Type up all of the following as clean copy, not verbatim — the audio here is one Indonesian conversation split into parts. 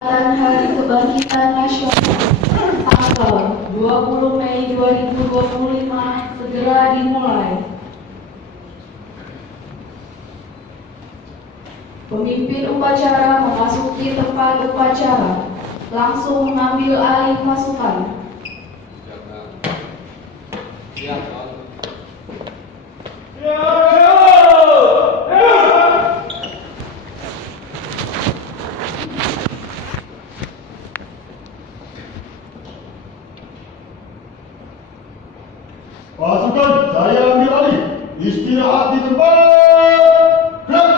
Hari Kebangkitan Nasional tanggal 20 Mei 2025 segera dimulai. Pemimpin upacara memasuki tempat upacara, langsung mengambil alih pasukan. Pasukan, saya ambil alih. Istirahat di tempat. Gerak.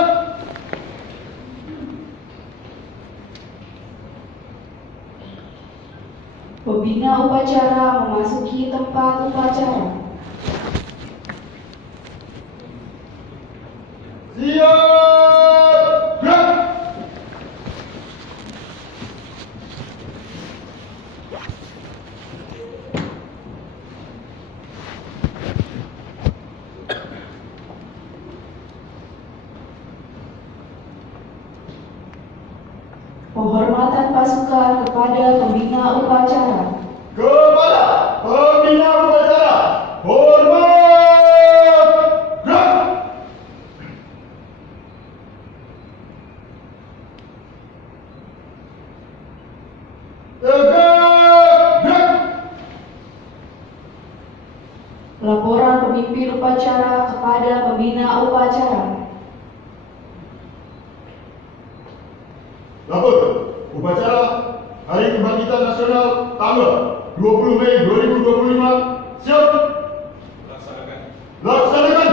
Pembina upacara memasuki tempat upacara. Siap. Gerak. Penghormatan pasukan kepada pembina upacara. Kepada pembina upacara, hormat. Gerak. Tegak. Gerak. Laporan pemimpin upacara kepada pembina upacara. Lapor, upacara Hari Kebangkitan Nasional tanggal 20 Mei 2025 siap. Laksanakan. Laksanakan.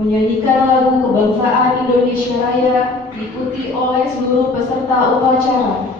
Menyanyikan lagu kebangsaan Indonesia Raya diikuti oleh seluruh peserta upacara.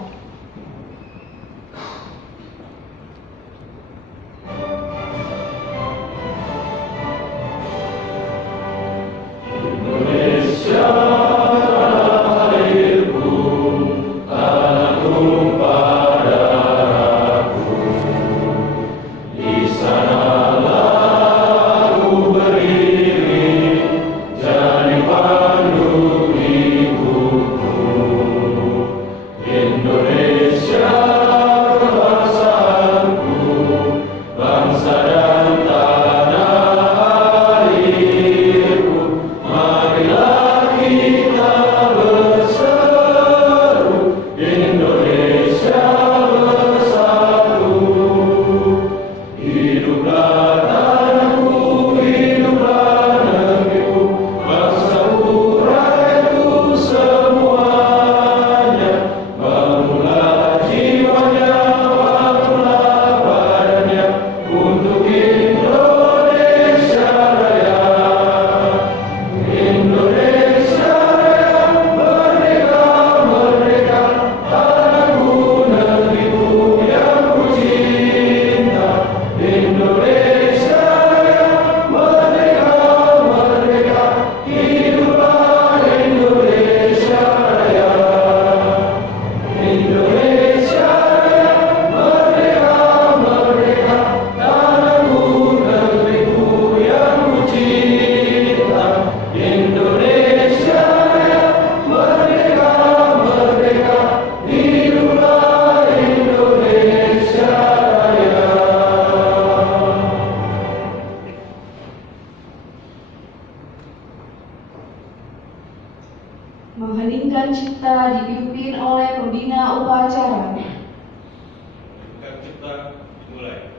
Mengheningkan cipta dipimpin oleh pembina upacara. Mengheningkan cipta dimulai.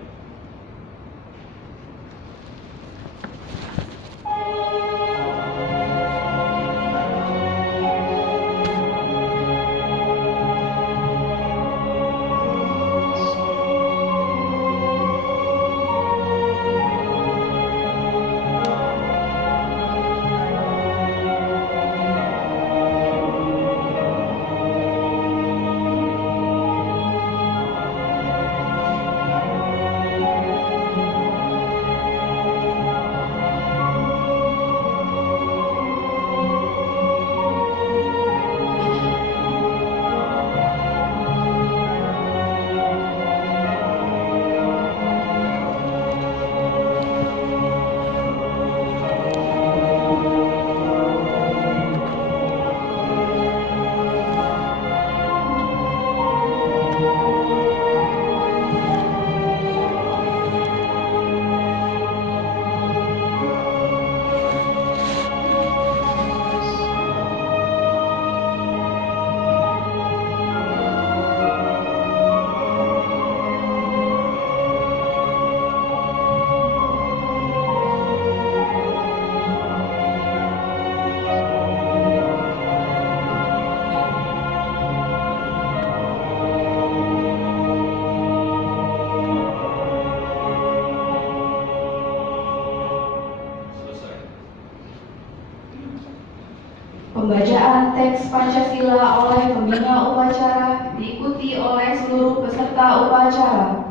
Pembacaan teks Pancasila oleh pembina upacara diikuti oleh seluruh peserta upacara.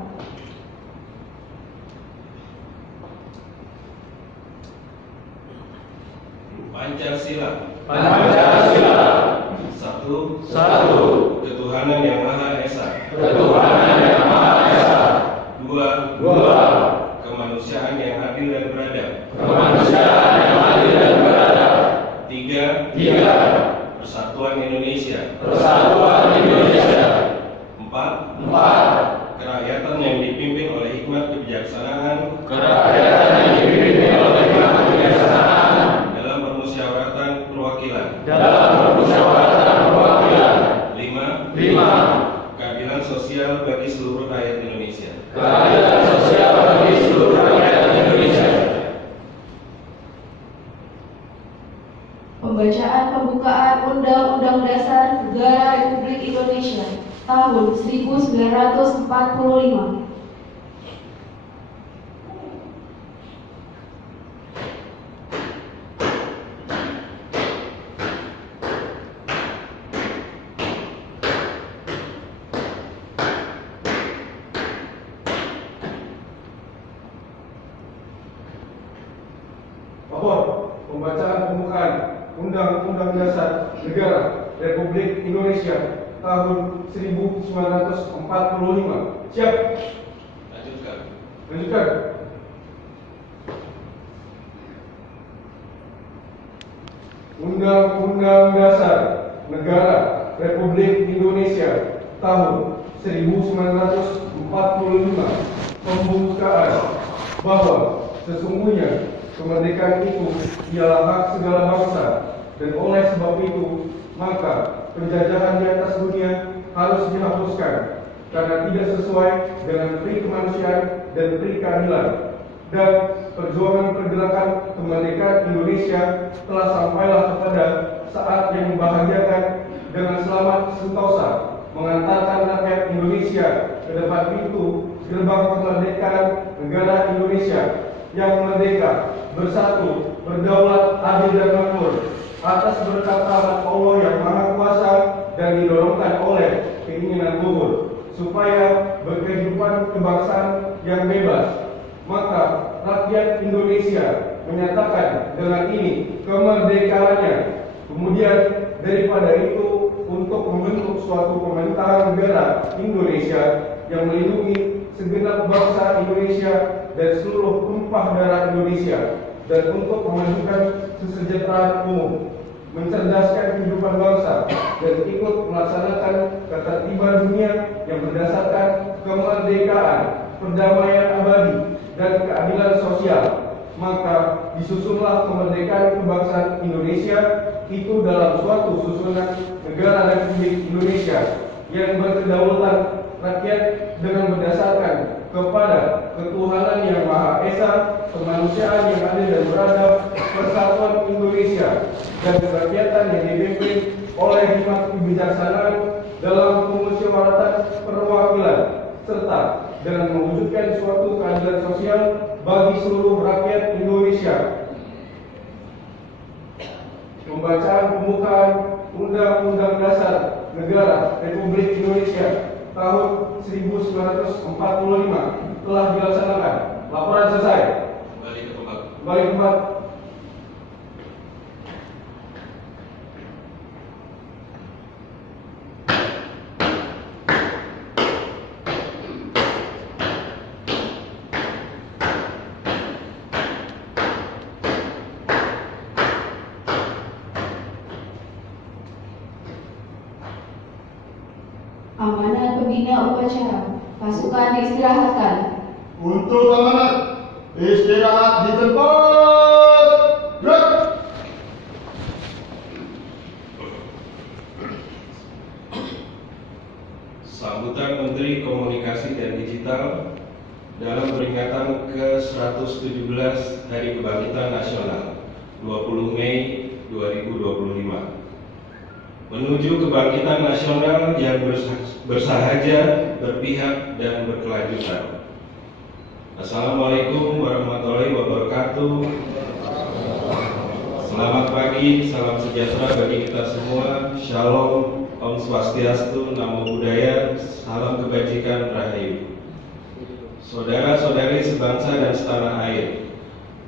Pancasila. Pancasila. Satu. Ketuhanan yang Maha Esa. Ketuhanan yang Maha Esa. Dua. Kemanusiaan yang adil dan beradab. Kemanusiaan yang adil dan beradab. Tiga. Persatuan Indonesia. Persatuan Indonesia. Empat. Kerakyatan yang dipimpin oleh hikmat kebijaksanaan. Kerakyatan yang dipimpin oleh hikmat kebijaksanaan. Dalam permusyawaratan perwakilan. Lima. Keadilan sosial bagi seluruh rakyat Indonesia. Keadilan sosial bagi seluruh rakyat Indonesia. Pembacaan pembukaan Undang-Undang Dasar Negara Republik Indonesia tahun 1945. Pembacaan pembukaan Undang-Undang Dasar Negara Republik Indonesia tahun 1945. Siap? Lanjutkan. Undang-Undang Dasar Negara Republik Indonesia tahun 1945. Pembukaan bahwa sesungguhnya kemerdekaan itu ialah hak segala bangsa, dan oleh sebab itu maka penjajahan di atas dunia harus dihapuskan karena tidak sesuai dengan pri kemanusiaan dan pri keadilan. Dan perjuangan pergerakan kemerdekaan Indonesia telah sampailah kepada saat yang membahagiakan dengan selamat sentosa mengantarkan rakyat Indonesia ke depan pintu gerbang kemerdekaan negara Indonesia yang merdeka, bersatu, berdaulat, adil dan makmur atas berkat rahmat Allah yang Maha Kuasa dan didorongkan oleh keinginan luhur supaya berkehidupan kebangsaan yang bebas. Maka rakyat Indonesia menyatakan dengan ini kemerdekaannya. Kemudian daripada itu untuk membentuk suatu pemerintahan negara Indonesia yang melindungi segenap bangsa Indonesia dan seluruh tumpah darah Indonesia, dan untuk memajukan kesejahteraan umum, mencerdaskan kehidupan bangsa, dan ikut melaksanakan ketertiban dunia yang berdasarkan kemerdekaan, perdamaian abadi, dan keadilan sosial. Maka disusunlah kemerdekaan kebangsaan Indonesia itu dalam suatu susunan negara Republik Indonesia yang berkedaulatan rakyat dengan berdasarkan kepada ketuhanan yang Maha Esa, kemanusiaan yang adil dan beradab, persatuan Indonesia, dan kerakyatan yang dipimpin oleh hikmat kebijaksanaan dalam pemusyawaratan perwakilan, serta dengan mewujudkan suatu keadilan sosial bagi seluruh rakyat Indonesia. Pembacaan pembukaan Undang-Undang Dasar Negara Republik Indonesia tahun 1945 telah dilaksanakan. Laporan selesai. Kembali ke tempat. Amanat pembina upacara. Pasukan diistirahatkan. Untuk amanat, istirahat di tempat. Gerak. Sambutan Menteri Komunikasi dan Digital dalam peringatan ke-117 Hari Kebangkitan Nasional 20 Mei 2025 menuju kebangkitan nasional yang bersahaja, berpihak, dan berkelanjutan. Assalamualaikum warahmatullahi wabarakatuh. Selamat pagi pagi, salam sejahtera bagi kita semua. Shalom, Om Swastiastu, Namo Buddhaya, salam kebajikan, Rahayu. Saudara-saudari sebangsa dan setanah air,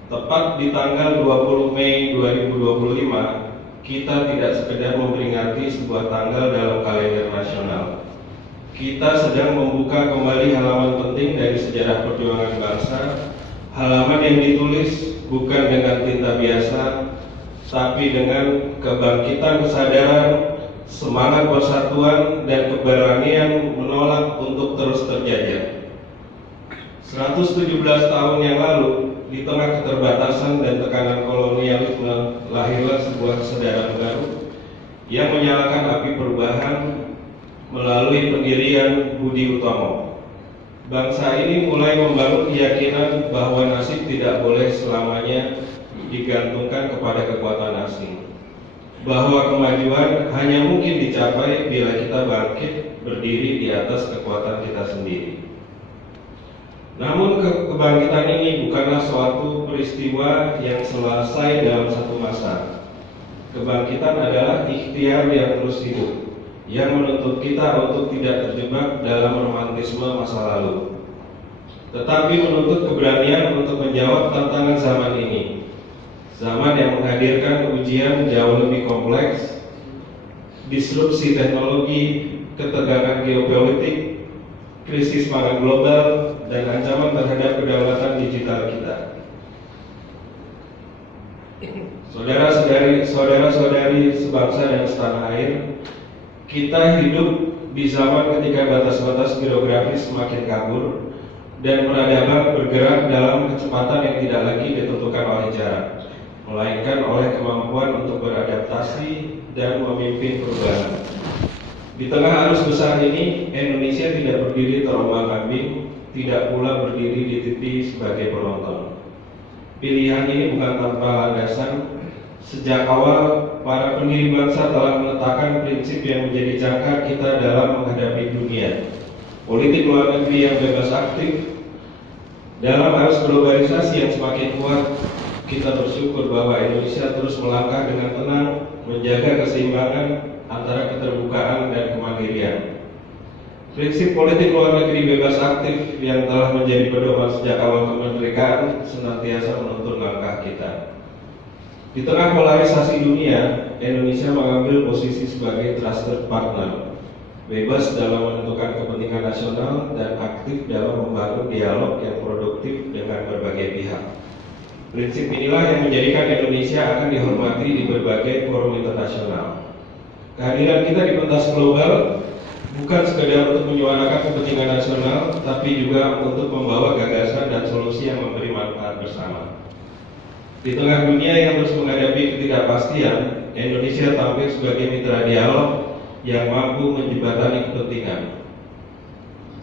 tepat di tanggal 20 Mei 2025, kita tidak sekedar memperingati sebuah tanggal dalam kalender nasional. Kita sedang membuka kembali halaman penting dari sejarah perjuangan bangsa, halaman yang ditulis bukan dengan tinta biasa, tapi dengan kebangkitan kesadaran, semangat persatuan, dan keberanian menolak untuk terus terjajah. 117 tahun yang lalu, di tengah keterbatasan dan tekanan kolonialisme, lahirlah sebuah kesadaran baru yang menyalakan api perubahan melalui pendirian Budi Utomo. Bangsa ini mulai membangun keyakinan bahwa nasib tidak boleh selamanya digantungkan kepada kekuatan asing, bahwa kemajuan hanya mungkin dicapai bila kita bangkit berdiri di atas kekuatan kita sendiri. Namun kebangkitan ini bukanlah suatu peristiwa yang selesai dalam satu masa. Kebangkitan adalah ikhtiar yang terus hidup, yang menuntut kita untuk tidak terjebak dalam romantisme masa lalu, tetapi menuntut keberanian untuk menjawab tantangan zaman ini. Zaman yang menghadirkan ujian jauh lebih kompleks, disrupsi teknologi, ketegangan geopolitik, krisis pangan global, dan ancaman terhadap kedaulatan digital kita. Saudara-saudari sebangsa dan setanah air, kita hidup di zaman ketika batas-batas geografis semakin kabur dan peradaban bergerak dalam kecepatan yang tidak lagi ditentukan oleh jarak, melainkan oleh kemampuan untuk beradaptasi dan memimpin perubahan. Di tengah arus besar ini, Indonesia tidak berdiri terombang-ambing, tidak pula berdiri di tepi sebagai penonton. Pilihan ini bukan tanpa landasan. Sejak awal, para pendiri bangsa telah meletakkan prinsip yang menjadi jangkar kita dalam menghadapi dunia. Politik luar negeri yang bebas aktif. Dalam arus globalisasi yang semakin kuat, kita bersyukur bahwa Indonesia terus melangkah dengan tenang, menjaga keseimbangan antara keterbukaan dan kemandirian. Prinsip politik luar negeri bebas aktif yang telah menjadi pedoman sejak awal kemerdekaan senantiasa menuntun langkah kita. Di tengah polarisasi dunia, Indonesia mengambil posisi sebagai trusted partner, bebas dalam menentukan kepentingan nasional dan aktif dalam membangun dialog yang produktif dengan berbagai pihak. Prinsip inilah yang menjadikan Indonesia akan dihormati di berbagai forum internasional. Kehadiran kita di pentas global bukan sekedar untuk menyuarakan kepentingan nasional, tapi juga untuk membawa gagasan dan solusi yang memberi manfaat bersama. Di tengah dunia yang terus menghadapi ketidakpastian, Indonesia tampil sebagai mitra dialog yang mampu menjembatani kepentingan.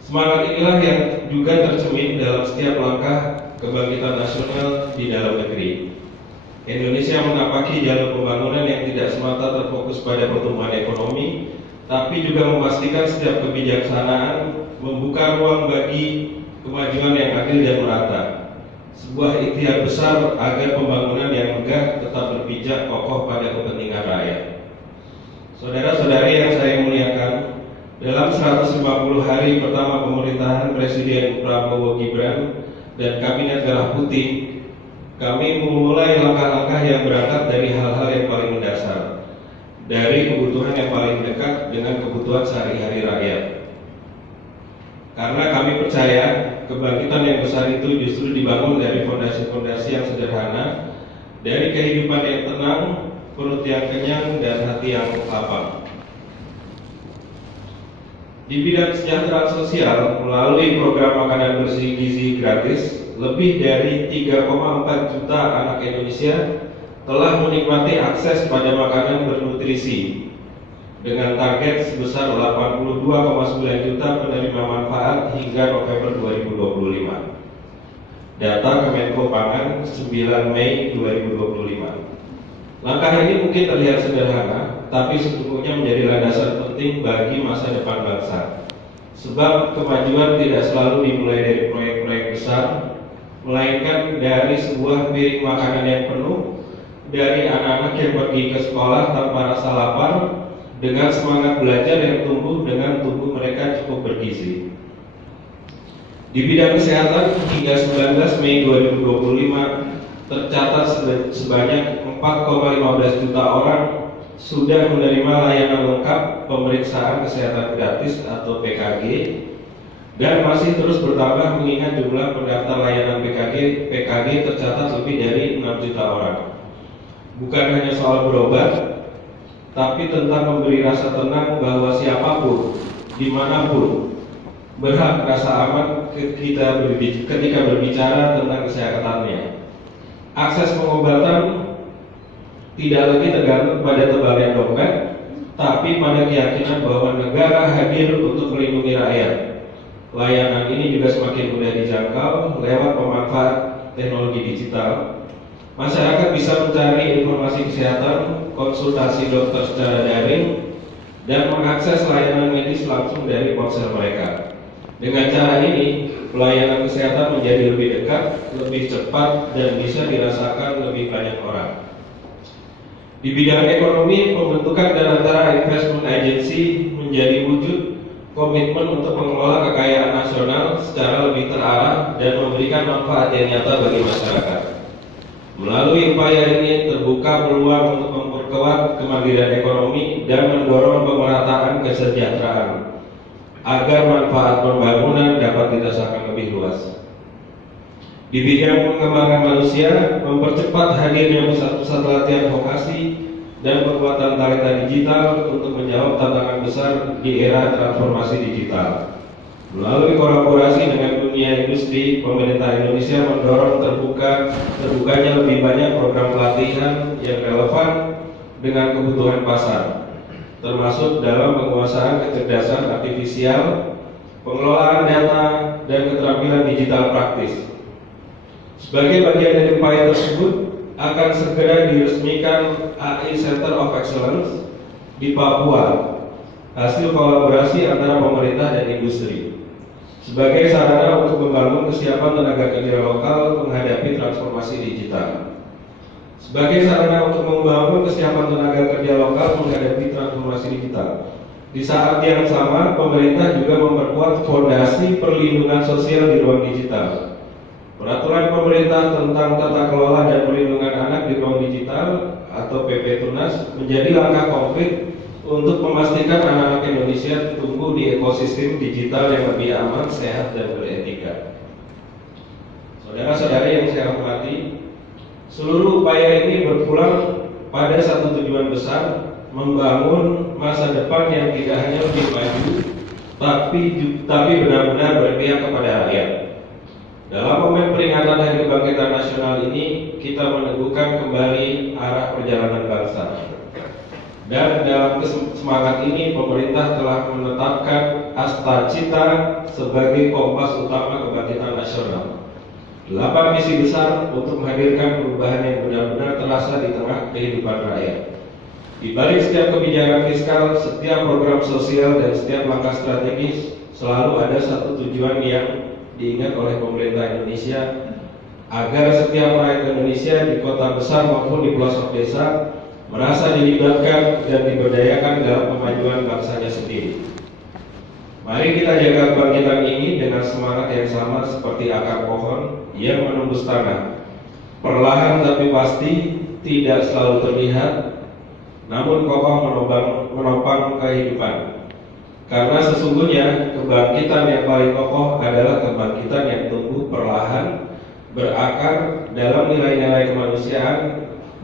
Semangat inilah yang juga tercermin dalam setiap langkah kebangkitan nasional di dalam negeri. Indonesia menapaki jalur pembangunan yang tidak semata terfokus pada pertumbuhan ekonomi, tapi juga memastikan setiap kebijaksanaan membuka ruang bagi kemajuan yang adil dan merata. Sebuah ikhtiar besar agar pembangunan yang megah tetap berpijak kokoh pada kepentingan rakyat. Saudara-saudari yang saya muliakan, dalam 150 hari pertama pemerintahan Presiden Prabowo Gibran dan Kabinet Merah Putih, kami memulai langkah-langkah yang berangkat dari hal-hal yang paling mendasar, dari kebutuhan yang paling dekat dengan kebutuhan sehari-hari rakyat. Karena kami percaya kebangkitan yang besar itu justru dibangun dari fondasi-fondasi yang sederhana, dari kehidupan yang tenang, perut yang kenyang, dan hati yang lapang. Di bidang kesejahteraan sosial, melalui program makanan bersih gizi gratis, lebih dari 3,4 juta anak Indonesia telah menikmati akses pada makanan bernutrisi dengan target sebesar 82,9 juta penerima manfaat hingga November 2025. Data Kemenko Pangan 9 Mei 2025. Langkah ini mungkin terlihat sederhana, tapi sesungguhnya menjadi landasan penting bagi masa depan bangsa. Sebab kemajuan tidak selalu dimulai dari proyek-proyek besar, melainkan dari sebuah piring makanan yang penuh dari anak-anak yang pergi ke sekolah tanpa rasa lapar dengan semangat belajar yang tumbuh dengan tubuh mereka cukup bergizi. Di bidang kesehatan, hingga 19 Mei 2025 tercatat sebanyak 4,15 juta orang sudah menerima layanan lengkap pemeriksaan kesehatan gratis atau PKG, dan masih terus bertambah mengingat jumlah pendaftar layanan PKG tercatat lebih dari 6 juta orang. Bukan hanya soal berobat, tapi tentang memberi rasa tenang bahwa siapapun, dimanapun, berhak rasa aman ketika berbicara tentang kesehatannya. Akses pengobatan tidak lagi tergantung pada tebalnya dompet, tapi pada keyakinan bahwa negara hadir untuk melindungi rakyat. Layanan ini juga semakin mudah dijangkau lewat pemanfaat teknologi digital. Masyarakat bisa mencari informasi kesehatan, konsultasi dokter secara daring, dan mengakses layanan medis langsung dari ponsel mereka. Dengan cara ini, pelayanan kesehatan menjadi lebih dekat, lebih cepat, dan bisa dirasakan lebih banyak orang. Di bidang ekonomi, pembentukan dan antara investment agency menjadi wujud komitmen untuk mengelola kekayaan nasional secara lebih terarah dan memberikan manfaat yang nyata bagi masyarakat. Melalui upaya ini terbuka peluang untuk memperkuat kemandirian ekonomi dan mendorong pemerataan kesejahteraan agar manfaat pembangunan dapat dirasakan lebih luas. Di bidang pengembangan manusia, mempercepat hadirnya pusat-pusat latihan vokasi dan penguatan talenta digital untuk menjawab tantangan besar di era transformasi digital. Melalui kolaborasi dengan dunia industri, pemerintah Indonesia mendorong terbukanya lebih banyak program pelatihan yang relevan dengan kebutuhan pasar, termasuk dalam penguasaan kecerdasan artifisial, pengelolaan data, dan keterampilan digital praktis. Sebagai bagian dari upaya tersebut, akan segera diresmikan AI Center of Excellence di Papua, hasil kolaborasi antara pemerintah dan industri, sebagai sarana untuk membangun kesiapan tenaga kerja lokal menghadapi transformasi digital. Sebagai sarana untuk membangun kesiapan tenaga kerja lokal menghadapi transformasi digital. Di saat yang sama, pemerintah juga memperkuat fondasi perlindungan sosial di ruang digital. Peraturan pemerintah tentang tata kelola dan perlindungan anak di ruang digital atau PP Tunas menjadi langkah konkret untuk memastikan anak-anak Indonesia tumbuh di ekosistem digital yang lebih aman, sehat, dan beretika. Saudara-saudari yang saya hormati, seluruh upaya ini berpulang pada satu tujuan besar, membangun masa depan yang tidak hanya lebih maju, tapi benar-benar berpihak kepada rakyat. Dalam momen peringatan Hari Kebangkitan Nasional ini, kita meneguhkan kembali arah perjalanan bangsa. Dan dalam semangat ini, pemerintah telah menetapkan Astacita sebagai kompas utama kebangkitan nasional. 8 misi besar untuk menghadirkan perubahan yang benar-benar terasa di tengah kehidupan rakyat. Di balik setiap kebijakan fiskal, setiap program sosial, dan setiap langkah strategis, selalu ada satu tujuan yang diingat oleh pemerintah Indonesia, agar setiap rakyat Indonesia di kota besar maupun di pelosok desa merasa dilibatkan dan diberdayakan dalam kemajuan bangsanya sendiri. Mari kita jaga kebangkitan ini dengan semangat yang sama seperti akar pohon yang menembus tanah. Perlahan tapi pasti, tidak selalu terlihat, namun kokoh menopang kehidupan. Karena sesungguhnya kebangkitan yang paling kokoh adalah kebangkitan yang tumbuh perlahan, berakar dalam nilai-nilai kemanusiaan,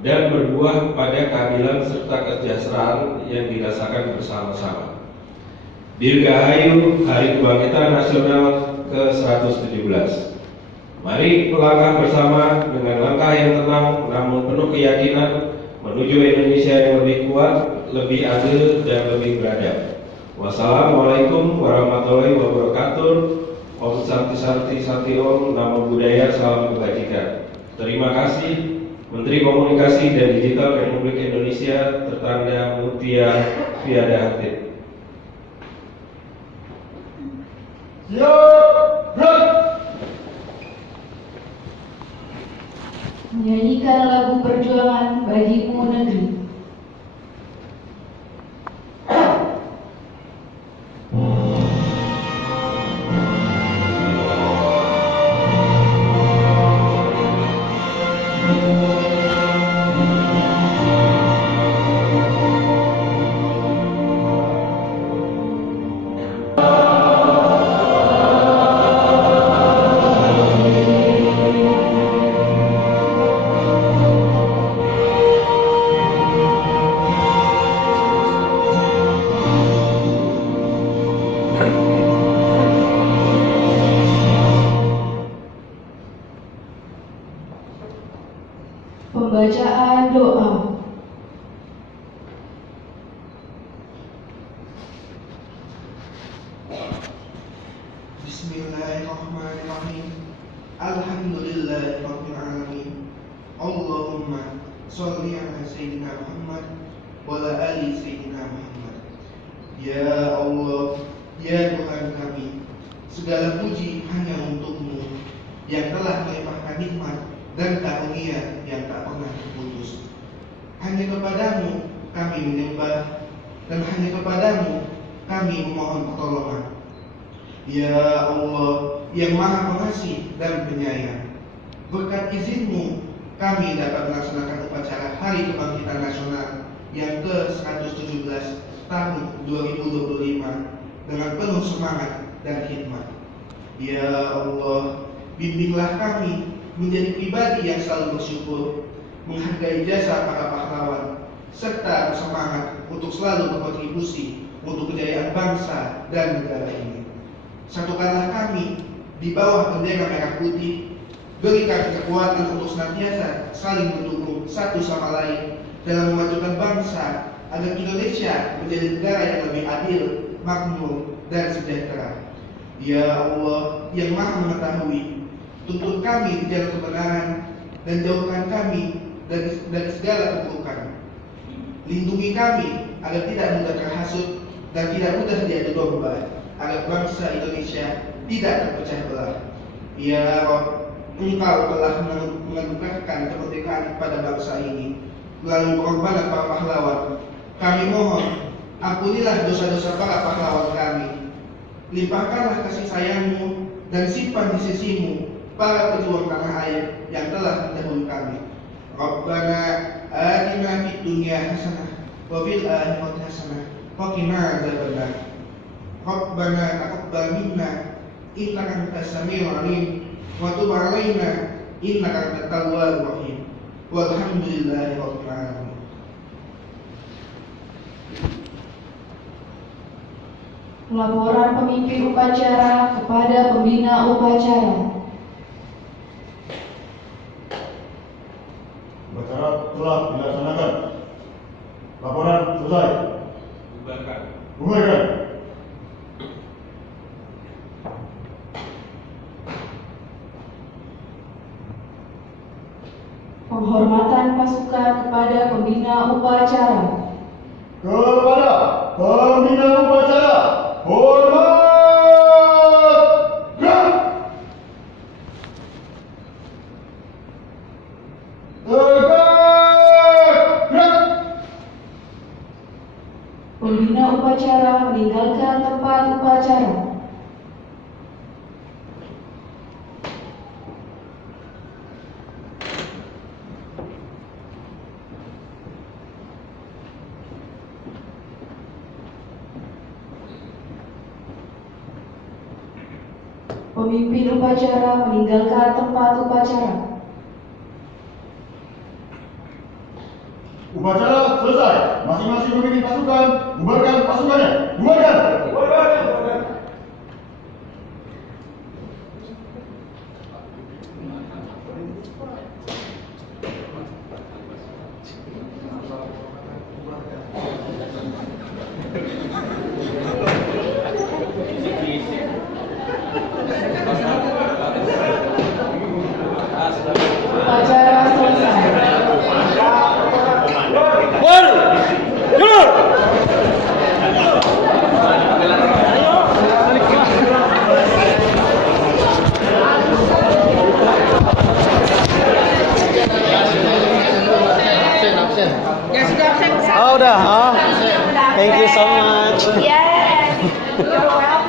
dan berbuah pada keadilan serta kesejahteraan yang dirasakan bersama-sama. Dirgahayu Hari Kebangkitan Nasional ke-117. Mari melangkah bersama dengan langkah yang tenang namun penuh keyakinan menuju Indonesia yang lebih kuat, lebih adil, dan lebih beradab. Wassalamualaikum warahmatullahi wabarakatuh. Om Santi Santi Santi Om, Namo Buddhaya, salam kebajikan. Terima kasih. Menteri Komunikasi dan Digital Republik Indonesia, tertanda Mutia Fiada Hatip. Siap, gerak. menyanyikan lagu perjuangan bagimu negeri. Pembacaan doa. Bismillahirrahmanirrahim. Alhamdulillahirabbil alamin. Allahumma sholli ala sayyidina Muhammad wa ala ali sayyidina Muhammad. Ya Allah, ya Tuhan kami, segala puji hanya untuk-Mu yang telah melimpahkan nikmat dan karunia yang tak pernah terputus. Hanya kepadamu kami menyembah, dan hanya kepadamu kami memohon pertolongan. Ya Allah yang Maha Pengasih dan Penyayang, berkat izin-Mu kami dapat melaksanakan upacara Hari Kebangkitan Nasional yang ke-117 tahun 2025 dengan penuh semangat dan hikmat. Ya Allah, bimbinglah kami menjadi pribadi yang selalu bersyukur, menghargai jasa para pahlawan, serta bersemangat untuk selalu berkontribusi untuk kejayaan bangsa dan negara ini. Satukanlah kami di bawah bendera merah putih, berikan kekuatan untuk senantiasa saling mendukung satu sama lain dalam memajukan bangsa agar Indonesia menjadi negara yang lebih adil, makmur, dan sejahtera. Ya Allah yang Maha Mengetahui, tuntun kami di jalan kebenaran dan jauhkan kami dari segala keburukan. Lindungi kami agar tidak mudah terhasut dan tidak mudah diadu domba, agar bangsa Indonesia tidak terpecah belah. Ya Rabb, Engkau telah menganugerahkan kemerdekaan kepada bangsa ini melalui pengorbanan para pahlawan. Kami mohon, ampunilah dosa-dosa para pahlawan kami. Limpahkanlah kasih sayang-Mu dan simpan di sisi-Mu para pejuang tanah air yang telah mendahului kami. Rabbana atina fid dunya hasanah wa fil akhirati hasanah wa qina adzabannar. Rabbana taqabbal minna innaka antas samiul alim wa tub 'alaina innaka antat tawwabur rahim. Walhamdulillahi rabbil alamin. Laporan pemimpin upacara kepada pembina upacara. Upacara telah dilaksanakan. Laporan selesai. Bubarkan. Bubarkan. Penghormatan pasukan kepada pembina upacara. Kepada pembina upacara, hormat! Gerak! Tegak! Gerak! Pembina upacara meninggalkan tempat upacara. Pemimpin upacara meninggalkan tempat upacara. Upacara selesai. Masing-masing pemimpin pasukan, bubarkan pasukannya. Bubarkan! Upacara selesai. Keluar! udah. Oh, thank you so much. Yes, you're welcome.